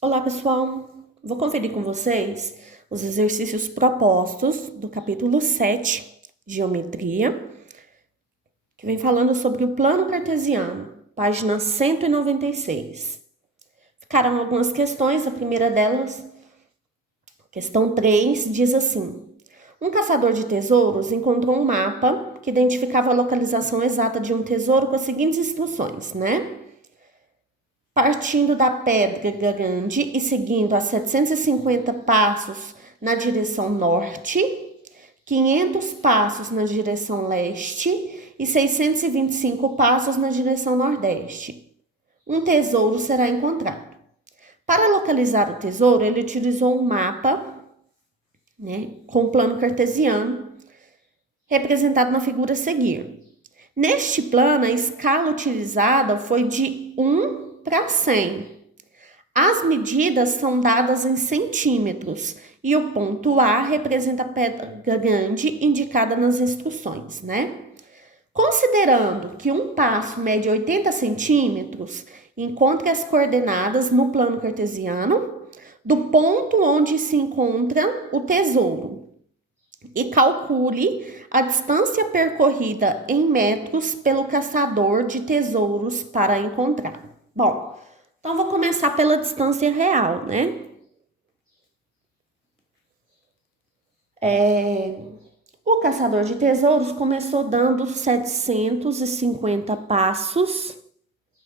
Olá, pessoal! Vou conferir com vocês os exercícios propostos do capítulo 7, Geometria, que vem falando sobre o plano cartesiano, página 196. Ficaram algumas questões, a primeira delas, questão 3, diz assim: um caçador de tesouros encontrou um mapa que identificava a localização exata de um tesouro com as seguintes instruções, né? Partindo da Pedra Grande e seguindo a 750 passos na direção norte, 500 passos na direção leste e 625 passos na direção nordeste. Um tesouro será encontrado. Para localizar o tesouro, ele utilizou um mapa, com o plano cartesiano, representado na figura a seguir. Neste plano, a escala utilizada foi de 1 para 100. As medidas são dadas em centímetros e o ponto A representa a pedra grande indicada nas instruções, né? Considerando que um passo mede 80 centímetros, encontre as coordenadas no plano cartesiano do ponto onde se encontra o tesouro e calcule a distância percorrida em metros pelo caçador de tesouros para encontrar. Bom, então vou começar pela distância real, né? O caçador de tesouros começou dando 750 passos,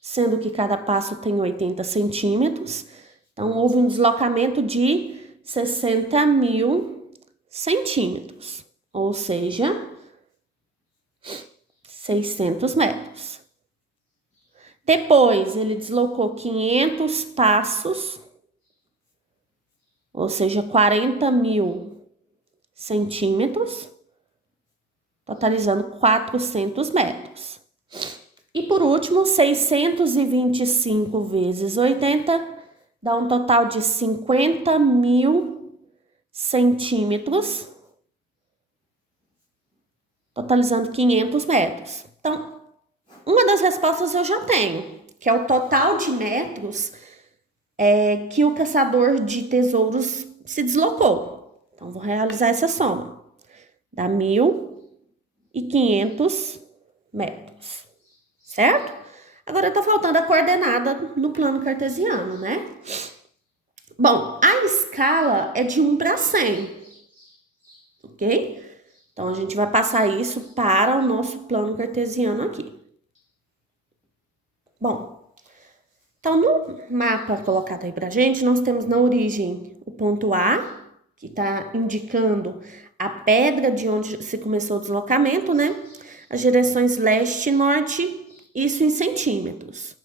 sendo que cada passo tem 80 centímetros. Então, houve um deslocamento de 60.000 centímetros, ou seja, 600 metros. Depois, ele deslocou 500 passos, ou seja, 40.000 centímetros, totalizando 400 metros. E por último, 625 vezes 80 dá um total de 50.000 centímetros, totalizando 500 metros. Então, uma das respostas eu já tenho, que é o total de metros que o caçador de tesouros se deslocou. Então, vou realizar essa soma. Dá 1.500 metros, certo? Agora tá faltando a coordenada no plano cartesiano, né? Bom, a escala é de 1 para 100, ok? Então, a gente vai passar isso para o nosso plano cartesiano aqui. Bom, então no mapa colocado aí pra gente, nós temos na origem o ponto A, que tá indicando a pedra de onde se começou o deslocamento, né? As direções leste e norte, isso em centímetros.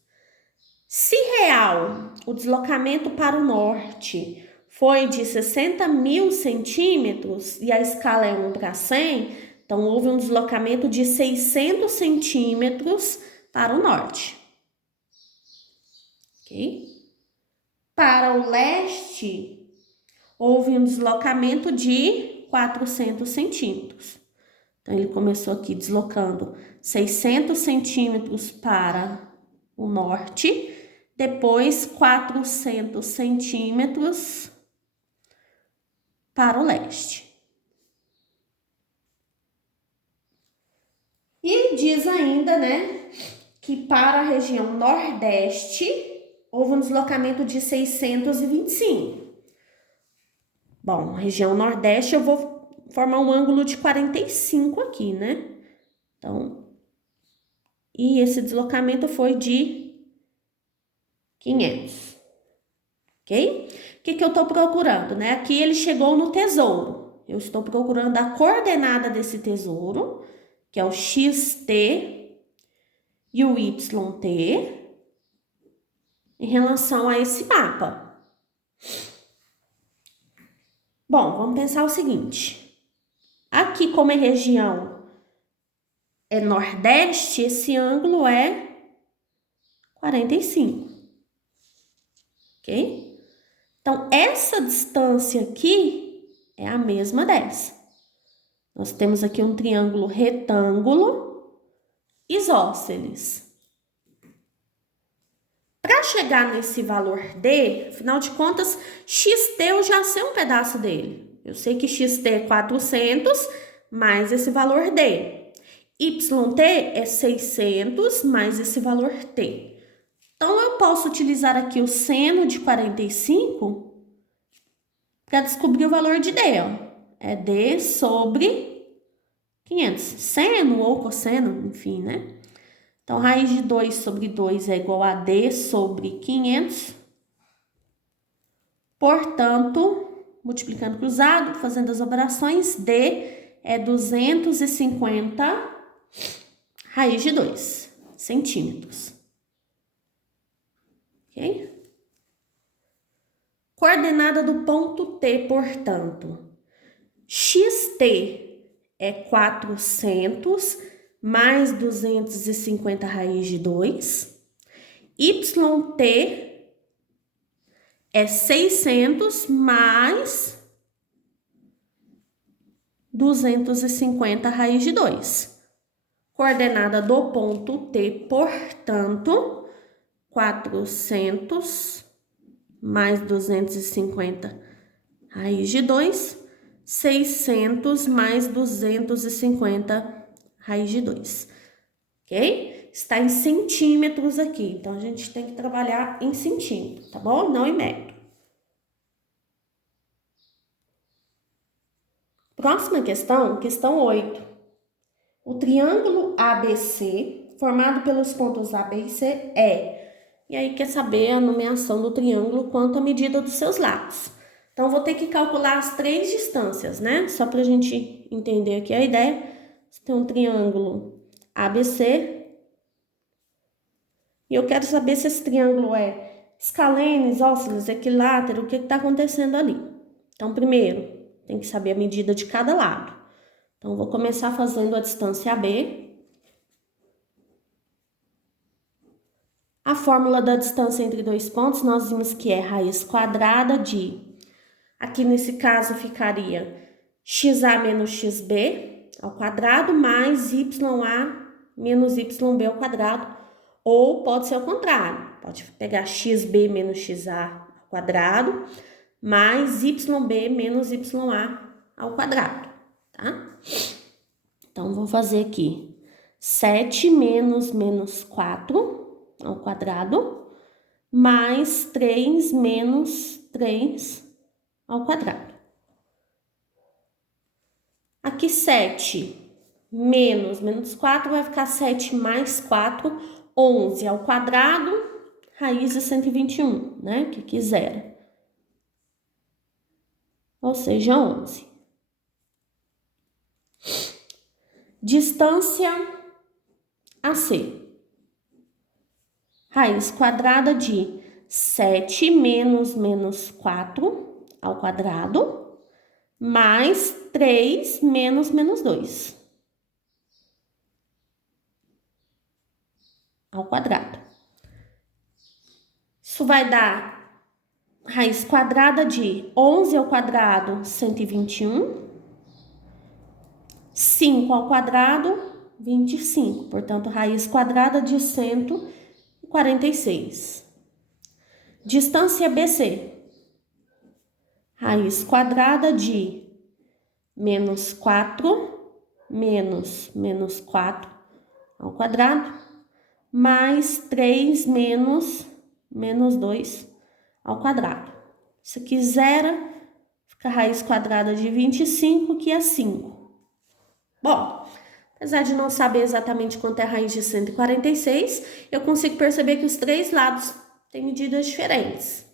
Se real, o deslocamento para o norte foi de 60.000 centímetros e a escala é 1 para 100, então houve um deslocamento de 600 centímetros para o norte. Ok? Para o leste, houve um deslocamento de 400 centímetros. Então, ele começou aqui deslocando 600 centímetros para o norte, depois 400 centímetros para o leste. E diz ainda, né, que para a região nordeste houve um deslocamento de 625. Bom, região nordeste eu vou formar um ângulo de 45 aqui, né? Então, e esse deslocamento foi de 500. Ok? O que eu estou procurando, né? Aqui ele chegou no tesouro. Eu estou procurando a coordenada desse tesouro, que é o XT e o YT, em relação a esse mapa. Bom, vamos pensar o seguinte. Aqui, como é região nordeste, esse ângulo é 45. Ok? Então, essa distância aqui é a mesma dessa. Nós temos aqui um triângulo retângulo isósceles. Para chegar nesse valor D, afinal de contas, xt eu já sei um pedaço dele. Eu sei que xt é 400 mais esse valor D. Yt é 600 mais esse valor T. Então, eu posso utilizar aqui o seno de 45 para descobrir o valor de D, ó. É D sobre 500. Seno ou cosseno, enfim, né? Então, raiz de 2 sobre 2 é igual a D sobre 500. Portanto, multiplicando cruzado, fazendo as operações, D é 250 raiz de 2 centímetros. Ok? Coordenada do ponto T, portanto, xt é 400 mais 250 raiz de 2. Yt é 600 mais 250 raiz de 2. Coordenada do ponto T, portanto, 400 mais 250 raiz de 2, 600 mais 250 raiz de 2, ok? Está em centímetros aqui, então a gente tem que trabalhar em centímetro, tá bom? Não em metro. Próxima questão, questão 8. O triângulo ABC, formado pelos pontos A, B e C, é... E aí quer saber a nomeação do triângulo quanto à medida dos seus lados. Então, vou ter que calcular as 3 distâncias, né? Só para a gente entender aqui a ideia. Você tem um triângulo ABC. E eu quero saber se esse triângulo é escaleno, isósceles, equilátero, o que está acontecendo ali. Então, primeiro, tem que saber a medida de cada lado. Então, vou começar fazendo a distância AB. A fórmula da distância entre dois pontos, nós vimos que é raiz quadrada de... Aqui nesse caso ficaria xa menos xb ao quadrado mais ya menos yb ao quadrado. Ou pode ser ao contrário. Pode pegar xb menos xa ao quadrado mais yb menos ya ao quadrado, tá? Então, vou fazer aqui 7 menos 4 ao quadrado, mais 3 menos 3 ao quadrado. Aqui 7 menos 4 vai ficar 7 mais 4, 11 ao quadrado, raiz de 121, né? Que aqui zero. Ou seja, 11. Distância AC. Raiz quadrada de 7 menos 4 ao quadrado, mais 3 menos 2 ao quadrado. Isso vai dar raiz quadrada de 11 ao quadrado, 121. 5 ao quadrado, 25. Portanto, raiz quadrada de 146. Distância BC. Raiz quadrada de menos 4 menos 4 ao quadrado, mais 3 menos 2 ao quadrado. Isso aqui zero, fica a raiz quadrada de 25, que é 5. Bom, apesar de não saber exatamente quanto é a raiz de 146, eu consigo perceber que os 3 lados têm medidas diferentes.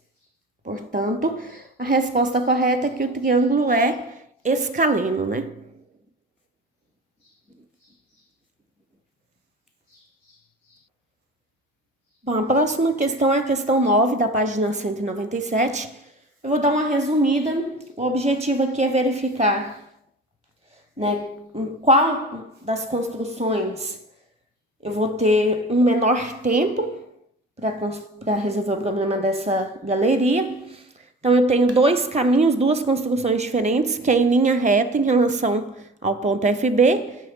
Portanto, a resposta correta é que o triângulo é escaleno, né? Bom, a próxima questão é a questão 9 da página 197. Eu vou dar uma resumida. O objetivo aqui é verificar, né, em qual das construções eu vou ter um menor tempo para resolver o problema dessa galeria. Então, eu tenho 2 caminhos, 2 construções diferentes, que é em linha reta em relação ao ponto FB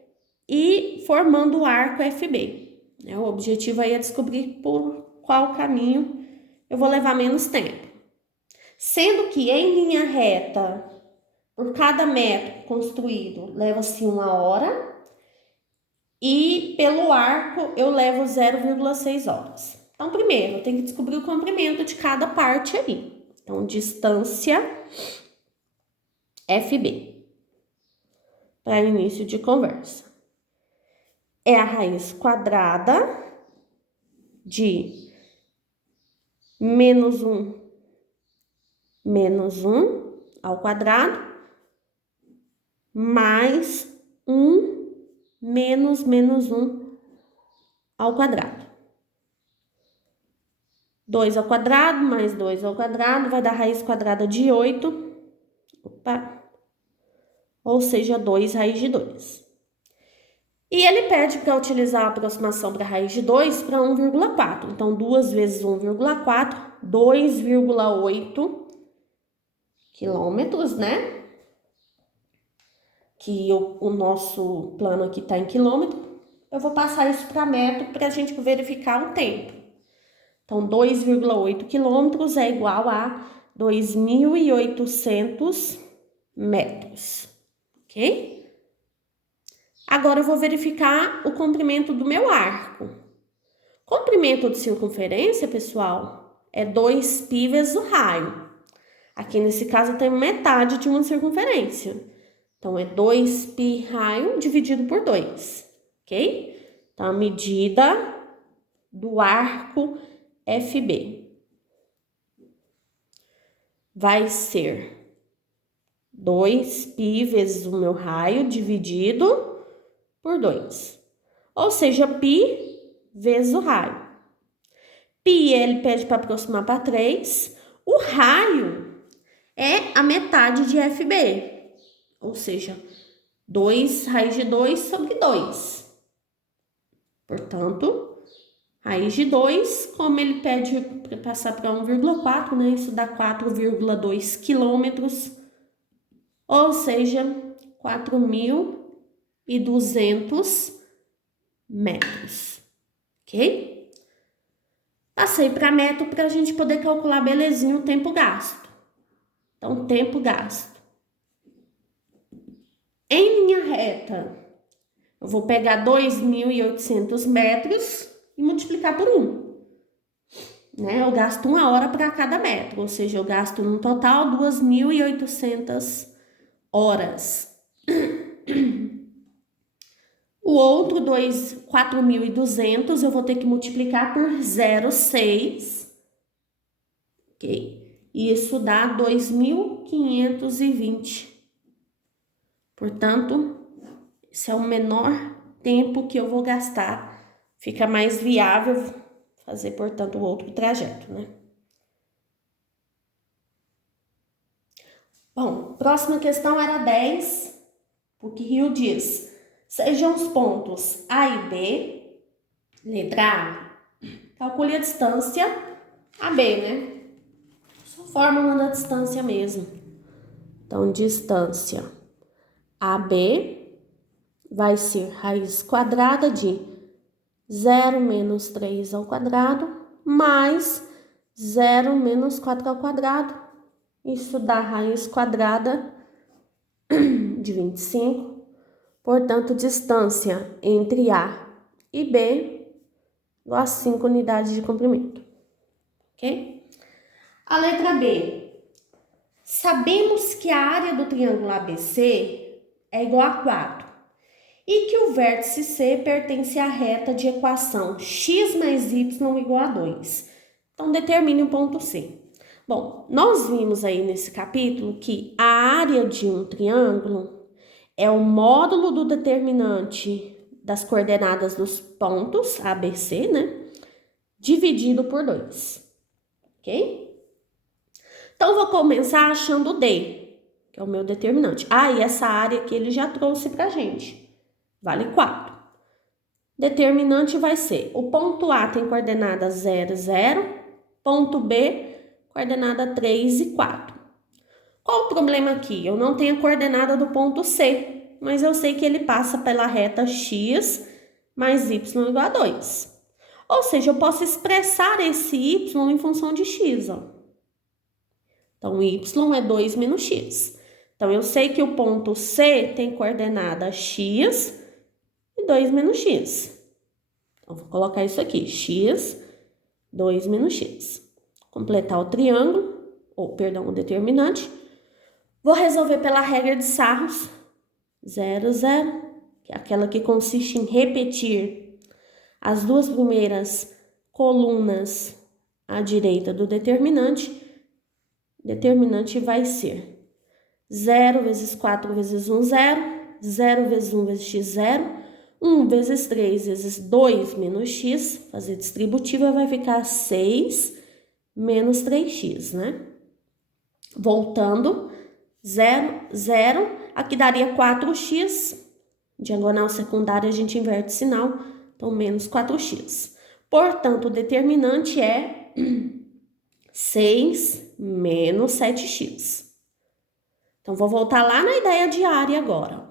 e formando o arco FB. O objetivo aí é descobrir por qual caminho eu vou levar menos tempo. Sendo que em linha reta, por cada metro construído, leva-se 1 hora. E pelo arco, eu levo 0,6 horas. Então, primeiro, eu tenho que descobrir o comprimento de cada parte aí. Então, distância FB. Para início de conversa. É a raiz quadrada de menos 1 ao quadrado, mais 1 menos 1 ao quadrado. 2 ao quadrado mais 2 ao quadrado vai dar raiz quadrada de 8. Ou seja, 2 raiz de 2. E ele pede para utilizar a aproximação para raiz de 2 para 1,4. Então, 2 vezes 1,4, 2,8 quilômetros, né? Que o nosso plano aqui está em quilômetro. Eu vou passar isso para metro para a gente verificar o tempo. Então, 2,8 quilômetros é igual a 2.800 metros, ok? Agora eu vou verificar o comprimento do meu arco. Comprimento de circunferência, pessoal, é 2π vezes o raio. Aqui nesse caso tem metade de uma circunferência. Então, é 2π raio dividido por 2, ok? Então, a medida do arco FB vai ser 2π vezes o meu raio dividido por 2. Ou seja, π vezes o raio. Π ele pede para aproximar para 3. O raio é a metade de FB. Ou seja, 2 raiz de 2 sobre 2. Portanto, raiz de 2, como ele pede para passar para 1,4, né? Isso dá 4,2 quilômetros. Ou seja, 4.200 metros. Ok? Passei para metro para a gente poder calcular belezinho o tempo gasto. Então, tempo gasto. Em linha reta, eu vou pegar 2.800 metros e multiplicar por 1. Né? Eu gasto 1 hora para cada metro, ou seja, eu gasto no total 2.800 horas. O outro 4.200 eu vou ter que multiplicar por 0,6, ok? Isso dá 2.520. Portanto, esse é o menor tempo que eu vou gastar. Fica mais viável fazer, portanto, o outro trajeto, né? Bom, próxima questão era 10, porque Rio diz: sejam os pontos A e B, letra A, calcule a distância AB, né? Só fórmula da distância mesmo. Então, distância AB vai ser raiz quadrada de 0 menos 3 ao quadrado mais 0 menos 4 ao quadrado. Isso dá raiz quadrada de 25. Portanto, distância entre A e B igual a 5 unidades de comprimento. Ok? A letra B. Sabemos que a área do triângulo ABC é igual a 4 e que o vértice C pertence à reta de equação x mais y igual a 2. Então, determine o ponto C. Bom, nós vimos aí nesse capítulo que a área de um triângulo é o módulo do determinante das coordenadas dos pontos ABC, né? Dividido por 2, ok? Então, vou começar achando D, que é o meu determinante. E essa área que ele já trouxe pra gente. Vale 4. Determinante vai ser, o ponto A tem coordenada 0, 0, ponto B, coordenada 3 e 4. Qual o problema aqui? Eu não tenho a coordenada do ponto C, mas eu sei que ele passa pela reta x mais y igual a 2. Ou seja, eu posso expressar esse y em função de x, ó. Então, y é 2 menos x. Então, eu sei que o ponto C tem coordenada x e 2 menos x. Então, vou colocar isso aqui, x, 2 menos x. Completar o triângulo, o determinante. Vou resolver pela regra de Sarros, 0, 0, que é aquela que consiste em repetir as duas primeiras colunas à direita do determinante. Determinante vai ser 0 vezes 4 vezes 1, 0. 0 vezes 1 vezes x, 0. 1 vezes 3 vezes 2 menos x. Fazer distributiva vai ficar 6 menos 3x, né? Voltando, 0, 0. Aqui daria 4x. Diagonal secundária a gente inverte sinal. Então, menos 4x. Portanto, o determinante é 6 menos 7x. Então, vou voltar lá na ideia de área agora.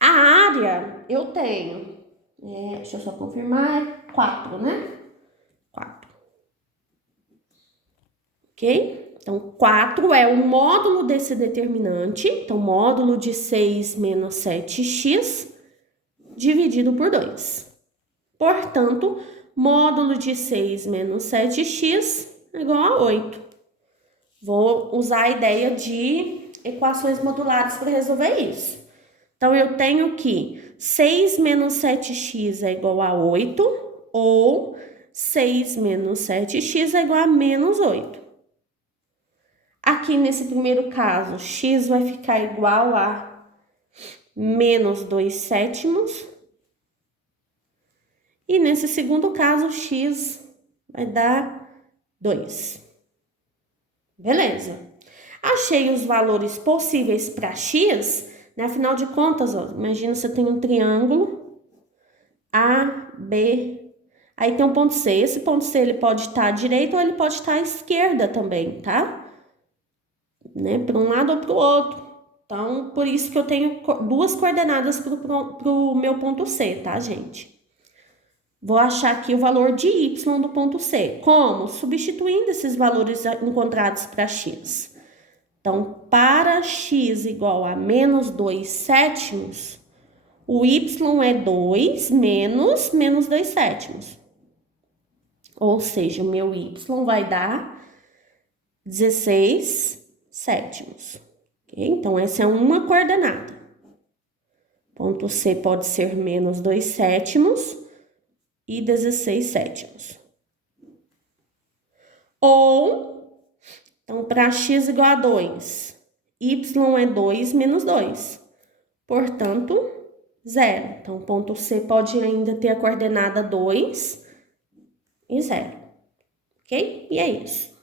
A área eu tenho, deixa eu só confirmar, é 4, né? 4. Ok? Então, 4 é o módulo desse determinante. Então, módulo de 6 menos 7x dividido por 2. Portanto, módulo de 6 menos 7x é igual a 8. Vou usar a ideia de equações modulares para resolver isso. Então, eu tenho que 6 menos 7x é igual a 8, ou 6 menos 7x é igual a menos 8. Aqui, nesse primeiro caso, x vai ficar igual a menos 2 sétimos. E nesse segundo caso, x vai dar 2. Beleza. Achei os valores possíveis para x, né? Afinal de contas, ó, imagina você tem um triângulo A, B, aí tem um ponto C. Esse ponto C ele pode estar à direita ou ele pode estar à esquerda também, tá? Né? Para um lado ou para o outro. Então, por isso que eu tenho duas coordenadas para o meu ponto C, tá, gente? Vou achar aqui o valor de y do ponto C. Como? Substituindo esses valores encontrados para x. Então, para x igual a menos 2 sétimos, o y é 2 menos 2 sétimos. Ou seja, o meu y vai dar 16 sétimos. Okay? Então, essa é uma coordenada. Ponto C pode ser menos 2 sétimos e 16 sétimos. Ou, então, para x igual a 2, y é 2 menos 2. Portanto, 0. Então, ponto C pode ainda ter a coordenada 2 e 0. Ok? E é isso.